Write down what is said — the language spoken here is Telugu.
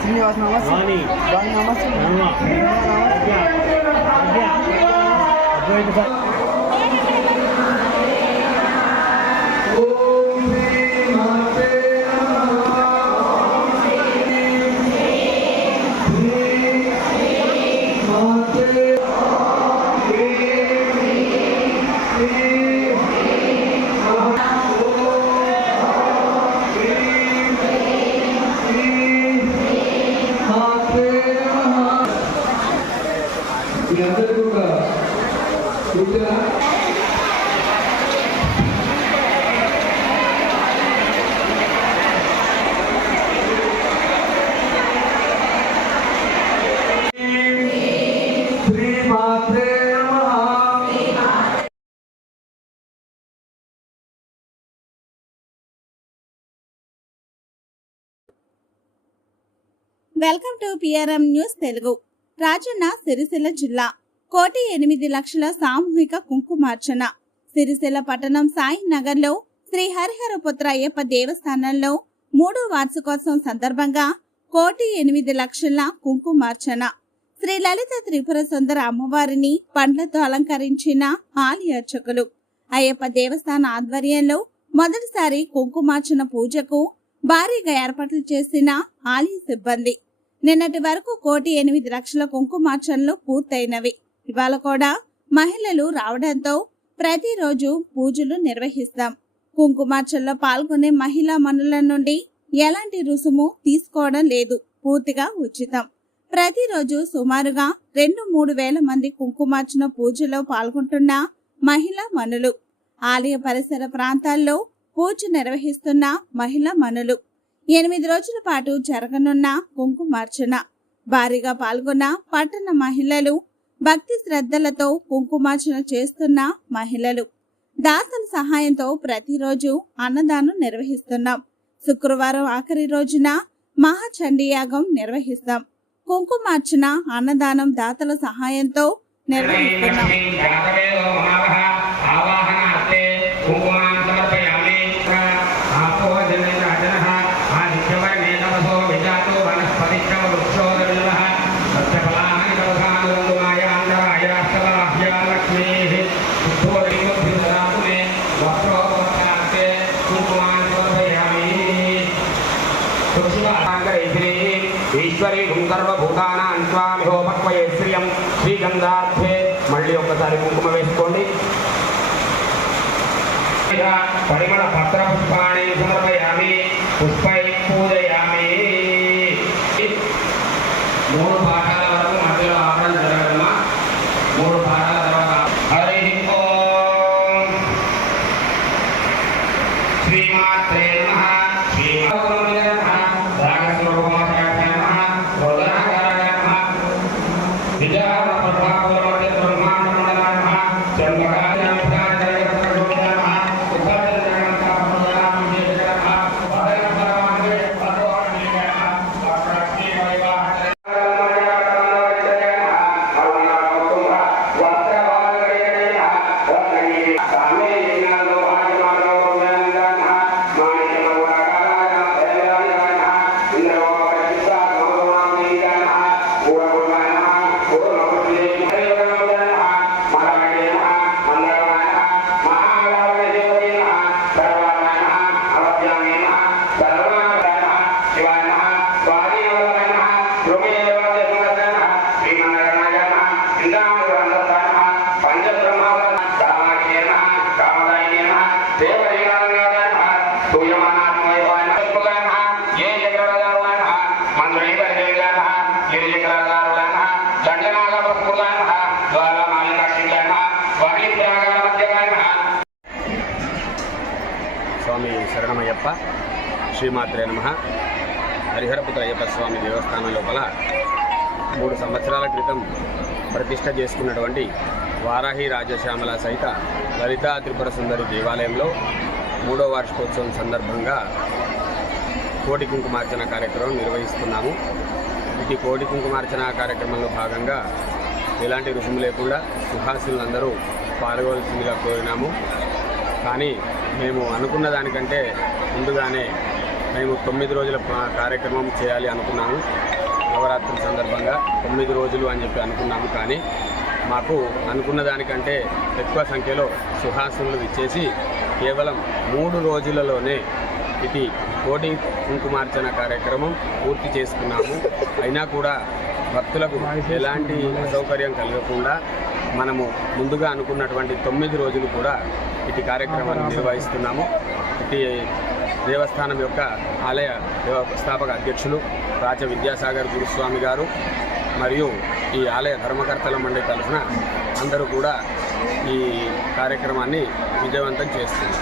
శ్రీనివాస్ నమస్తే welcome to PRM news Telugu. Rajanna Sircilla జిల్లా 1,08,00,000 సామూహిక కుంకుమార్చన. సిరిసిల్ల పట్టణం సాయి నగర్ లో శ్రీ హరిహరపుత్ర అయ్యప్ప దేవస్థానంలో 3వ వార్షికోత్సవం సందర్భంగా 1,08,00,000 కుంకుమార్చన. శ్రీ లలిత త్రిపుర సుందర అమ్మవారిని పండ్లతో అలంకరించిన ఆలయ అర్చకులు. అయ్యప్ప దేవస్థాన ఆధ్వర్యంలో మొదటిసారి కుంకుమార్చన పూజకు భారీగా ఏర్పాట్లు చేసిన ఆలయ సిబ్బంది. నిన్నటి వరకు 1,08,00,000 కుంకుమార్చనలు పూర్తయినవి. ఇవాళ కూడా మహిళలు రావడంతో ప్రతిరోజు పూజలు నిర్వహిస్తాం. కుంకుమార్చనలో పాల్గొనే మహిళా మనుల నుండి ఎలాంటి రుసుము తీసుకోవడం లేదు, పూర్తిగా ఉచితం. ప్రతిరోజు సుమారుగా 2-3 వేల మంది కుంకుమార్చన పూజలో పాల్గొంటున్న మహిళా మనులు. ఆలయ పరిసర ప్రాంతాల్లో పూజ నిర్వహిస్తున్న మహిళా మనులు 8 రోజుల పాటు జరగనున్న కుంకుమార్చన భారీగా పాల్గొన్న పట్టణ మహిళలు, భక్తి శ్రద్ధలతో కుంకుమార్చన చేస్తున్న మహిళలు, దాతల సహాయంతో ప్రతిరోజు అన్నదానం నిర్వహిస్తున్నాం. శుక్రవారం ఆఖరి రోజున మహాచండీయాగం నిర్వహిస్తాం. కుంకుమార్చన, అన్నదానం దాతల సహాయంతో నిర్వహిస్తున్నాం. ఈశ్వరీ సర్వభూతానాం స్వామిహోపక్వయే శ్రియం శ్రీగంధార్థే. మళ్ళీ ఒక్కసారి కుంకుమ వేసుకోండి. పరిమళ పత్ర పుష్పాణి సమర్పయామి. పుష్పై పూజయామి. 3 పాఠాల వరకు మధ్యలో ఆపడం జరగదమ్మా. 3 పాఠాల తర్వాత హరి ఓం శ్రీమాత్రే నమః. స్వామి శరణమయ్యప్ప. శ్రీమాత్రే నమః. హరిహరపుత్ర అయ్యప్ప స్వామి దేవస్థానం లోపల 3 సంవత్సరాల క్రితం ప్రతిష్ట చేసుకున్నటువంటి వారాహి రాజశ్యామల సహిత లలితా త్రిపుర సుందరి దేవాలయంలో 3వ వార్షికోత్సవం సందర్భంగా కోటి కుంకుమార్చన కార్యక్రమం నిర్వహిస్తున్నాము. ఈ కోటి కుంకుమార్చన కార్యక్రమంలో భాగంగా ఎలాంటి రుసుము లేకుండా సుహాసులందరూ పాల్గొవలసిందిగా కోరినాము. కానీ మేము అనుకున్న దానికంటే ముందుగానే మేము 9 రోజుల కార్యక్రమం చేయాలి అనుకున్నాము. నవరాత్రుల సందర్భంగా 9 రోజులు అని చెప్పి అనుకున్నాము. కానీ మాకు అనుకున్న దానికంటే ఎక్కువ సంఖ్యలో సుహాసులు ఇచ్చేసి కేవలం 3 రోజులలోనే ఇది కోటి కుంకుమార్చన కార్యక్రమం పూర్తి చేసుకున్నాము. అయినా కూడా భక్తులకు ఎలాంటి అసౌకర్యం కలగకుండా మనము ముందుగా అనుకున్నటువంటి 9 రోజులు కూడా ఇటు కార్యక్రమాన్ని నిర్వహిస్తున్నాము. ఇటు దేవస్థానం యొక్క ఆలయ వ్యవస్థాపక అధ్యక్షులు రాజ విద్యాసాగర్ గురుస్వామి గారు మరియు ఈ ఆలయ ధర్మకర్తల మండలి తరఫున అందరూ కూడా ఈ కార్యక్రమాన్ని విజయవంతం చేస్తున్నారు.